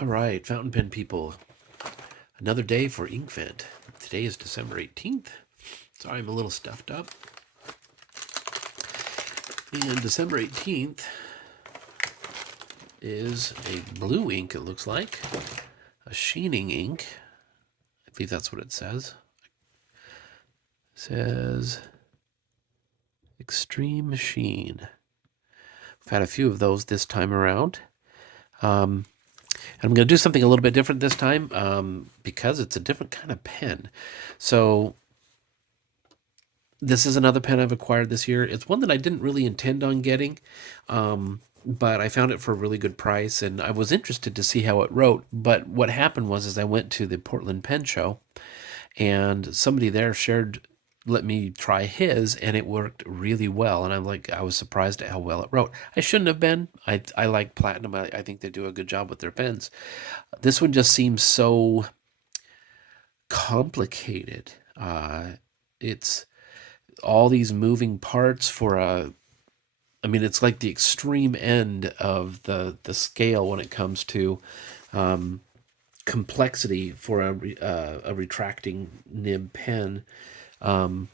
All right, fountain pen people. Another day for Inkvent. Today is December 18th. Sorry, I'm a little stuffed up. And December 18th is a blue ink, it looks like. A sheening ink. I believe that's what it says. It says Extreme Sheen. I've had a few of those this time around. And I'm going to do something a little bit different this time because it's a different kind of pen. So this is another pen I've acquired this year. It's one that I didn't really intend on getting, but I found it for a really good price, and I was interested to see how it wrote. But what happened was I went to the Portland Pen Show, and somebody there let me try his, and it worked really well. And I was surprised at how well it wrote. I shouldn't have been. I like Platinum. I think they do a good job with their pens. This one just seems so complicated. It's all these moving parts for it's like the extreme end of the scale when it comes to complexity for a retracting nib pen. And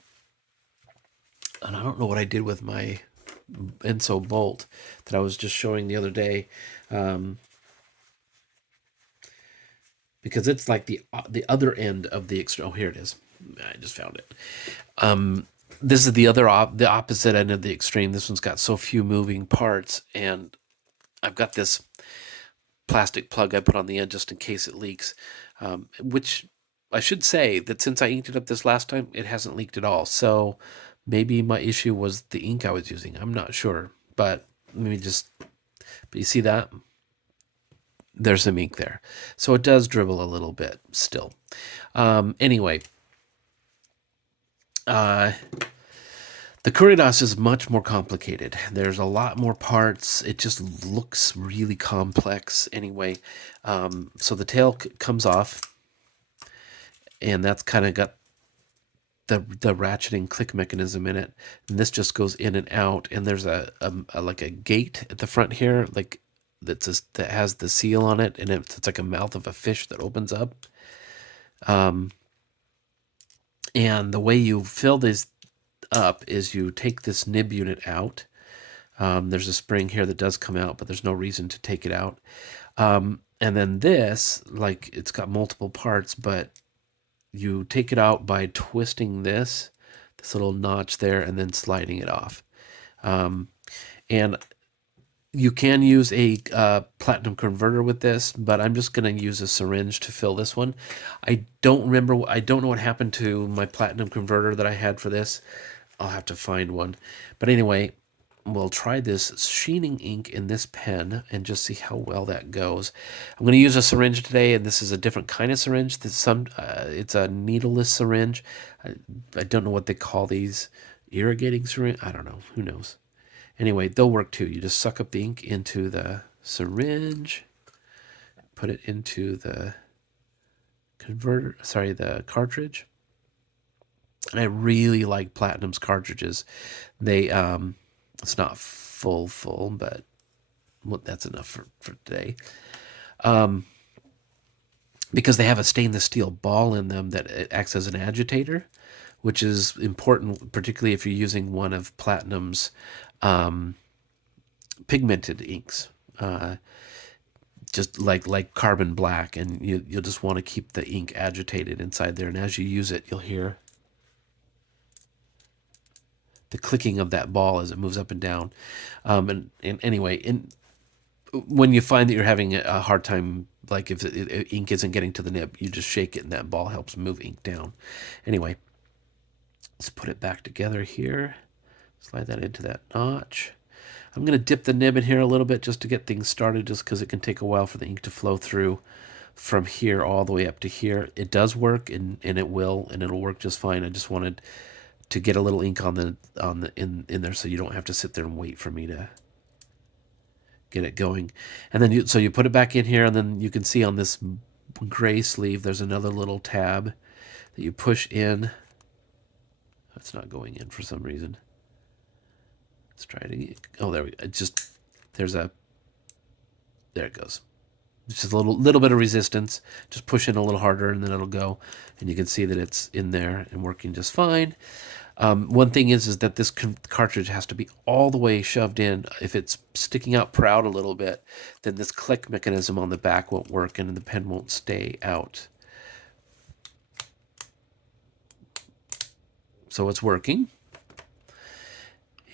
I don't know what I did with my Enso bolt that I was just showing the other day, because it's like the other end of the extreme. Oh, here it is. I just found it. This is the opposite end of the extreme. This one's got so few moving parts, and I've got this plastic plug I put on the end just in case it leaks, which I should say that since I inked it up this last time, it hasn't leaked at all. So maybe my issue was the ink I was using. I'm not sure, but but you see that? There's some ink there. So it does dribble a little bit still. Anyway, the Curidas is much more complicated. There's a lot more parts. It just looks really complex anyway. So the tail comes off, and that's kind of got the ratcheting click mechanism in it. And this just goes in and out. And there's a like a gate at the front here, like that has the seal on it, and it's like a mouth of a fish that opens up. And the way you fill this up is you take this nib unit out. There's a spring here that does come out, but there's no reason to take it out. And then this, like, it's got multiple parts, but you take it out by twisting this little notch there and then sliding it off. And you can use a platinum converter with this, but I'm just going to use a syringe to fill this one. I don't know what happened to my platinum converter that I had for this. I'll have to find one. But anyway, we'll try this sheening ink in this pen and just see how well that goes. I'm going to use a syringe today, and this is a different kind of syringe. It's a needleless syringe. I don't know what they call these. Irrigating syringe? I don't know. Who knows? Anyway, they'll work too. You just suck up the ink into the syringe, put it into the the cartridge. And I really like Platinum's cartridges. They it's not full, but that's enough for today. Because they have a stainless steel ball in them that it acts as an agitator, which is important, particularly if you're using one of Platinum's pigmented inks, just like carbon black, and you'll just want to keep the ink agitated inside there. And as you use it, you'll hear the clicking of that ball as it moves up and down. And anyway, when you find that you're having a hard time, like if ink isn't getting to the nib, you just shake it and that ball helps move ink down. Anyway, let's put it back together here. Slide that into that notch. I'm going to dip the nib in here a little bit just to get things started, just because it can take a while for the ink to flow through from here all the way up to here. It does work, and it'll work just fine. I just wanted to get a little ink in there so you don't have to sit there and wait for me to get it going. And then so you put it back in here, and then you can see on this gray sleeve there's another little tab that you push in. That's not going in for some reason. Let's try it again. Oh, there it goes. Just a little bit of resistance. Just push in a little harder, and then it'll go. And you can see that it's in there and working just fine. One thing is that this cartridge has to be all the way shoved in. If it's sticking out proud a little bit, then this click mechanism on the back won't work, and the pen won't stay out. So it's working.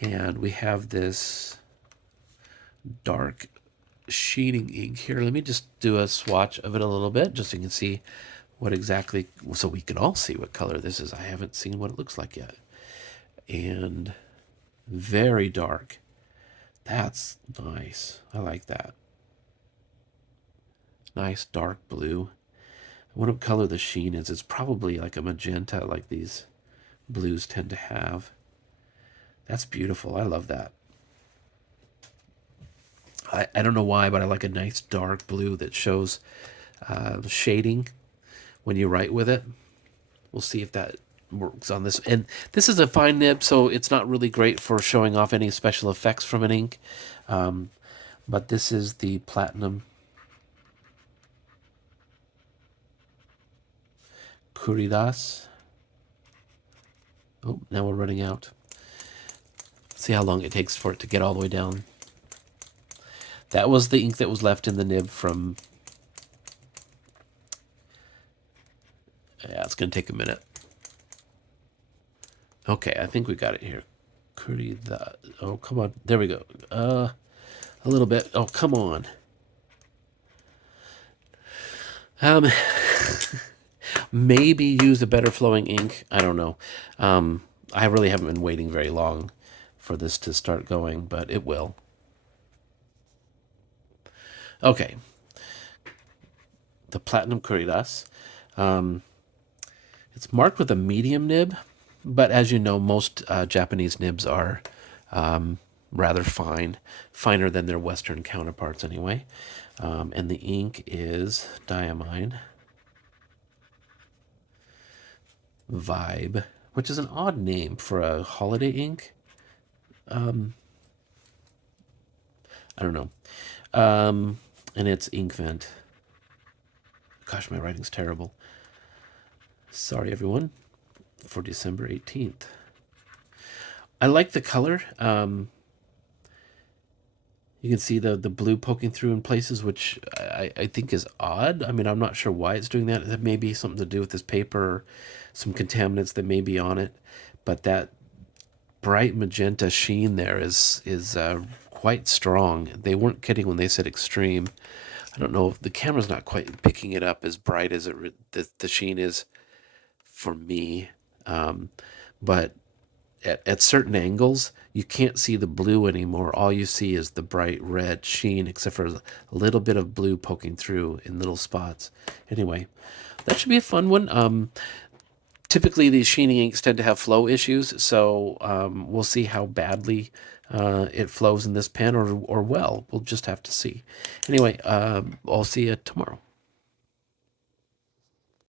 And we have this dark shading ink here. Let me just do a swatch of it a little bit, just so you can see what exactly, so we can all see what color this is. I haven't seen what it looks like yet. And very dark. That's nice. I like that. Nice dark blue. I wonder what color the sheen is. It's probably like a magenta, like these blues tend to have. That's beautiful. I love that. I don't know why, but I like a nice dark blue that shows shading when you write with it. We'll see if that works on this. And this is a fine nib, so it's not really great for showing off any special effects from an ink. But this is the Platinum Curidas. Oh, now we're running out. See how long it takes for it to get all the way down. That was the ink that was left in the nib from... Yeah, it's going to take a minute. Okay, I think we got it here. Curida. Oh, come on. There we go. A little bit. Oh, come on. Maybe use a better flowing ink. I don't know. I really haven't been waiting very long for this to start going, but it will. Okay. The Platinum Curidas. It's marked with a medium nib, but as you know, most Japanese nibs are rather fine, finer than their Western counterparts anyway. And the ink is Diamine Vibe, which is an odd name for a holiday ink. I don't know. And it's Inkvent. Gosh, my writing's terrible. Sorry, everyone, for December 18th. I like the color. You can see the blue poking through in places, which I think is odd. I mean, I'm not sure why it's doing that. That may be something to do with this paper or some contaminants that may be on it. But that bright magenta sheen there is quite strong. They weren't kidding when they said extreme. I don't know if the camera's not quite picking it up as bright as the sheen is for me. But at certain angles, you can't see the blue anymore. All you see is the bright red sheen, except for a little bit of blue poking through in little spots. Anyway, that should be a fun one. Typically, these sheening inks tend to have flow issues, so we'll see how badly it flows in this pen or well. We'll just have to see. Anyway, I'll see you tomorrow.